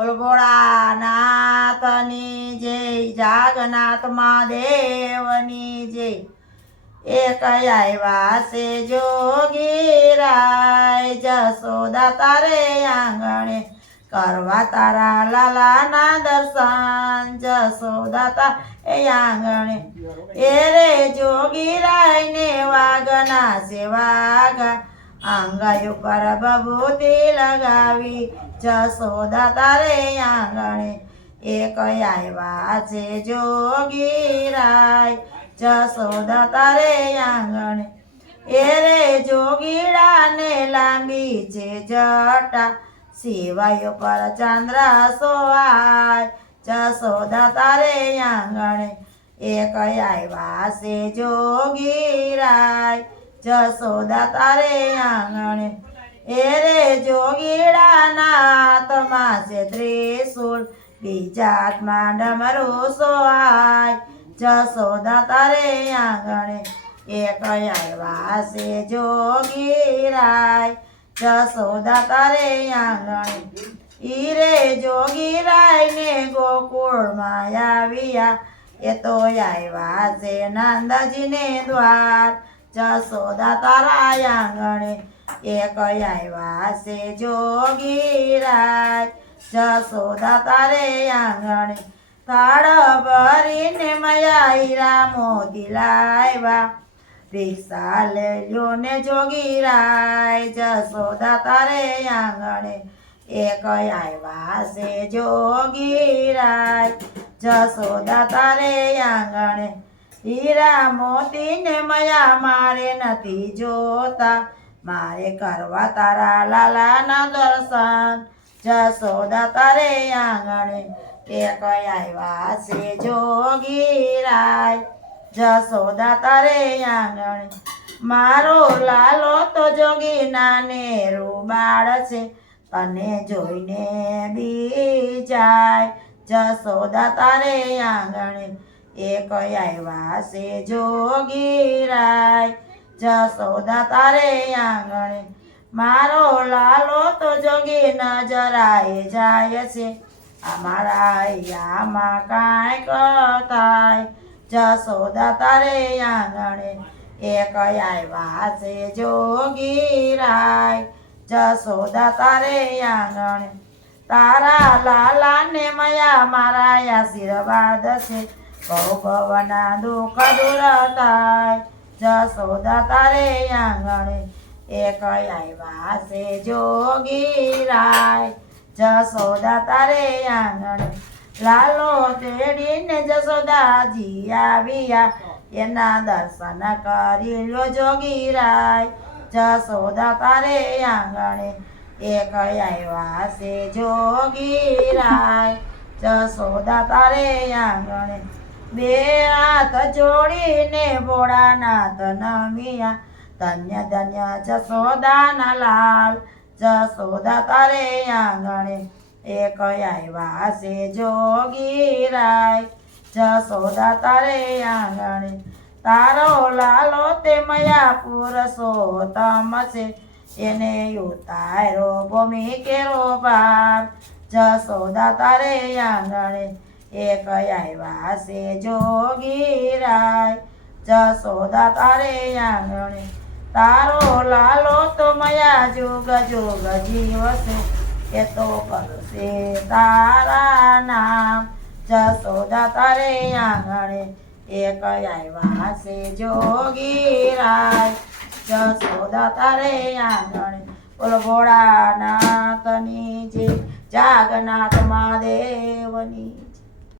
બોલ ભોળાનાથની જય, જાગનાથ મહાદેવની જય। એક આવ્યા છે જોગીરાય, જશોદા તારે આંગણે કરવા તારા લાલાના દર્શન। જશોદા તારે આંગણે એ રે જોગીરાય ને વાગના છે વાગા, આંગાયો પર બબૂતી લગાવી। જશોદા તારે આંગણે એક આવ્યા છે જોગીરાય, જશોદા તારે આંગણે એ રે જોગીડાને લાંબી છે જટા, સિવાયો પર ચંદ્ર સોહાય। જશોદા તારે આંગણે એક આવ્યા છે જોગીરાય, જશોદા તારે આંગણે એ રે જોગીડાના હાથમાં છે ત્રિશૂળ, બીજા હાથમાં ડમરું સોહાય। જશોદા તારે આંગણે એક આવ્યા છે જોગીરાય, જશોદા તારે આંગણે ઈ રે જોગીરાય ને ગોકુળમાં આવ્યા, એ તો આવ્યા છે નંદજીને દ્વાર। જશોદા તારા આંગણે એક આવ્યા છે જોગીરાય, જશોદા તારે આંગણે થાળ ભરીને મયા હીરા મોતી લાવ્યા, રિક્ષા લઈ લ્યો ને જોગીરાય। જશોદા તારે આંગણે એક આવ્યા છે જોગીરાય, જશોદા તારે આંગણે હીરા મોતી ને મયા મારે નથી જોતા, મારે કરવા તારા લાલાના દર્શન। જશોદા તારે આંગણે એક આવ્યા છે જોગીરાય, જશોદા તારે આંગણે મારો લાલો તો જોગીના નેરું બાળ છે, તને જોઈને બી જાય। જશોદા તારે આંગણે એક આવ્યા છે જોગીરાય, જશોદા તારે આંગણે મારો લાલો તો જોગી નજરાય જાય છે, અમારા હૈયામાં કાંઈક થાય। જશોદા તારે આંગણે એક આવ્યા છે જોગીરાય, જશોદા તારે આંગણે તારા લાલાને મયા મારા આશીર્વાદ છે, બહુ ભવના દુઃખ દૂર થાય। જશોદા તારે આંગણે એક આવ્યા છે જોગીરાય, જશોદા તારે આંગણે લાલો તેડીને જશોદાજી આવ્યા, એના દર્શન કરી લ્યો જોગીરાય। જશોદા તારે આંગણે એક આવ્યા છે જોગીરાય, જશોદા તારે આંગણે બે હાથ જોડીને ભોળાનાથ નમ્યા, ધન્ય ધન્ય જશોદાના લાલ। જશોદા તારે આંગણે એક આવ્યા છે જોગીરાય, જશોદા તારે આંગણે તારો લાલો તે મયા પુરુષોત્તમ છે, એને ઉતારો ભૂમિ કેરો ભાર। જશોદા તારે આંગણે એક આવ્યા છે જોગીરાય, જશોદા તારે આંગણે તારો લાલો તો મયા જુગ જુગ જીવશે, એ તો કરશે તારા નામ। જશોદા તારે આંગણે એક આવ્યા છે જોગીરાય, જશોદા તારે આંગણે બોલ ભોળાનાથની જય, જાગનાથ મહાદેવની।